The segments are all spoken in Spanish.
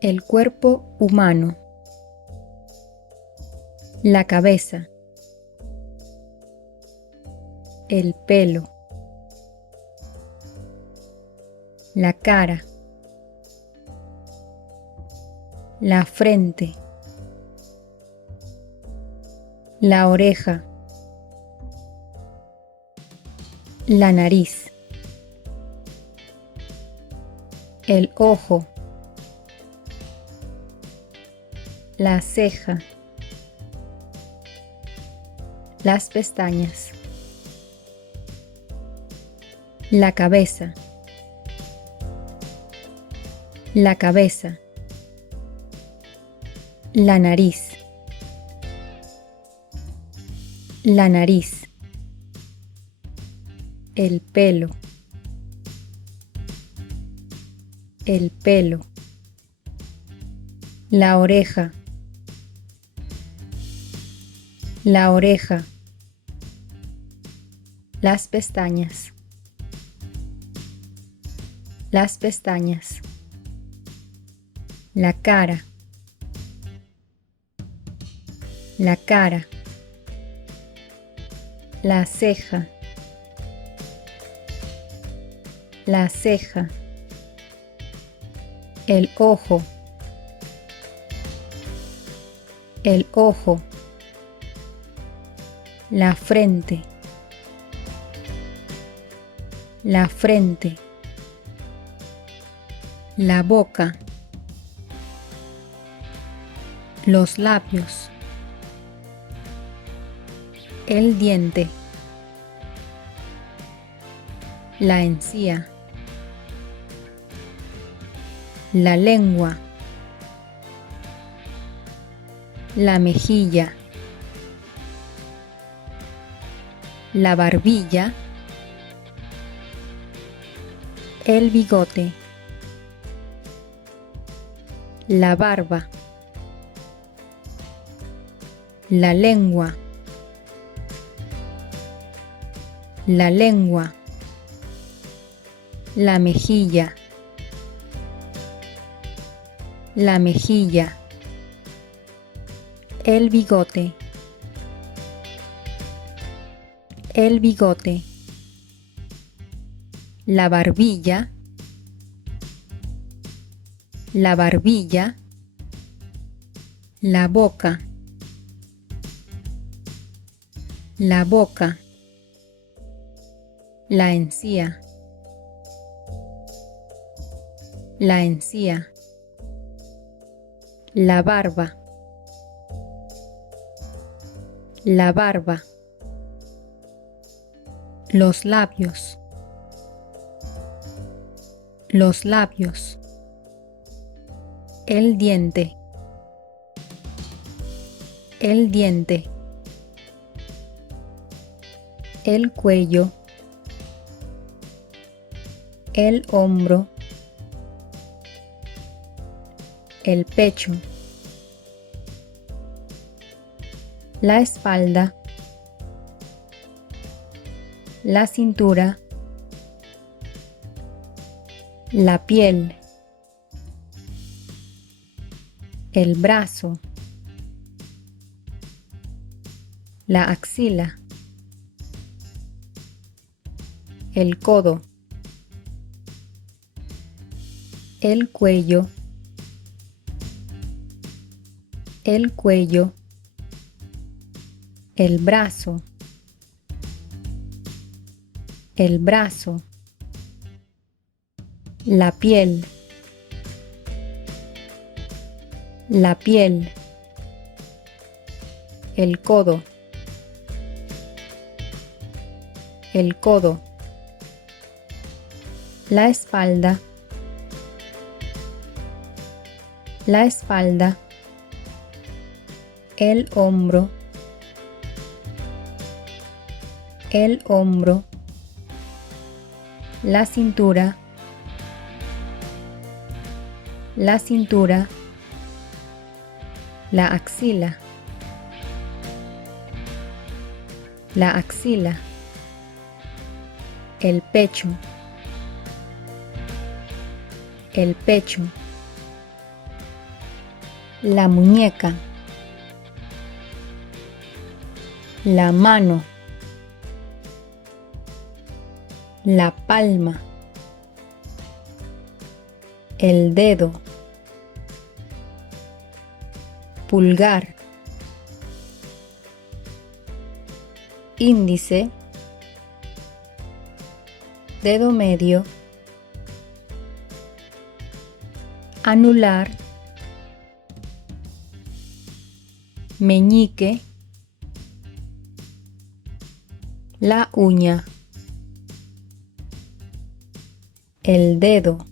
El cuerpo humano. La cabeza. El pelo. La cara. La frente. La oreja. La nariz. El ojo. La ceja. Las pestañas. La cabeza. La cabeza. La nariz. La nariz. El pelo. El pelo. La oreja. La oreja. Las pestañas. Las pestañas. La cara. La cara. La ceja. La ceja. El ojo. El ojo. La frente. La frente. La boca. Los labios. El diente. La encía. La lengua. La mejilla. La barbilla. El bigote. La barba. La lengua. La lengua. La mejilla. La mejilla. El bigote. El bigote. La barbilla. La barbilla. La boca. La boca. La encía. La encía. La barba. La barba. Los labios. Los labios. El diente. El diente. El cuello. El hombro. El pecho. La espalda. La cintura. La piel. El brazo. La axila. El codo. El cuello. El cuello. El brazo. El brazo. La piel. La piel. El codo. El codo. La espalda. La espalda. El hombro. El hombro. La cintura. La cintura. La axila. La axila. El pecho. El pecho. la muñeca, la mano, la palma, el dedo, pulgar, índice, dedo medio, anular, meñique, la uña, el dedo,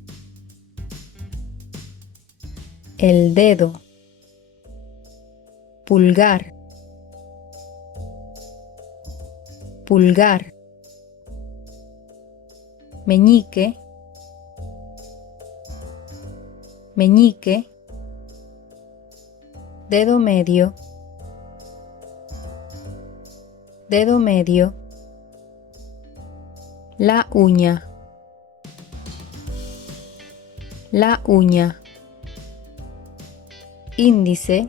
pulgar, pulgar, meñique, meñique, dedo medio, la uña, índice,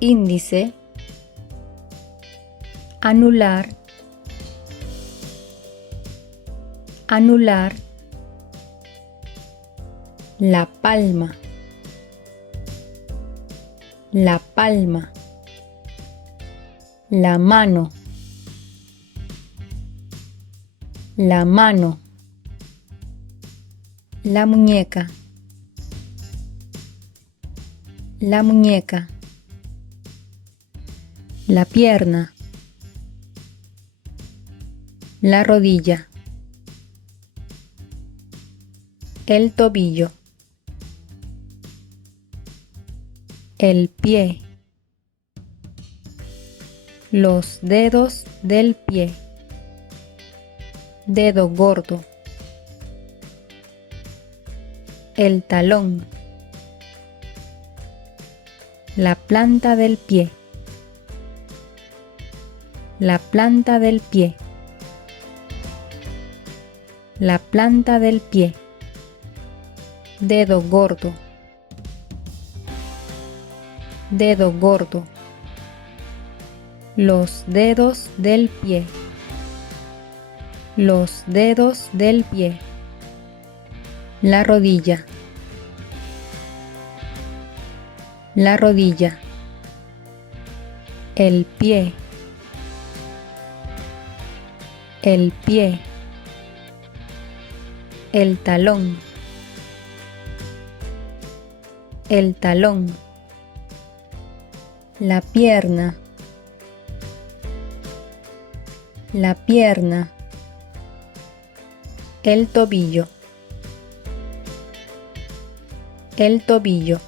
índice, anular, anular, la palma, la palma, la mano, la mano, la muñeca, la muñeca, la pierna, la rodilla, el tobillo, el pie, los dedos del pie, dedo gordo, el talón, la planta del pie, la planta del pie, la planta del pie, dedo gordo, los dedos del pie, los dedos del pie, la rodilla, la rodilla, el pie, el pie, el talón, la pierna, el tobillo,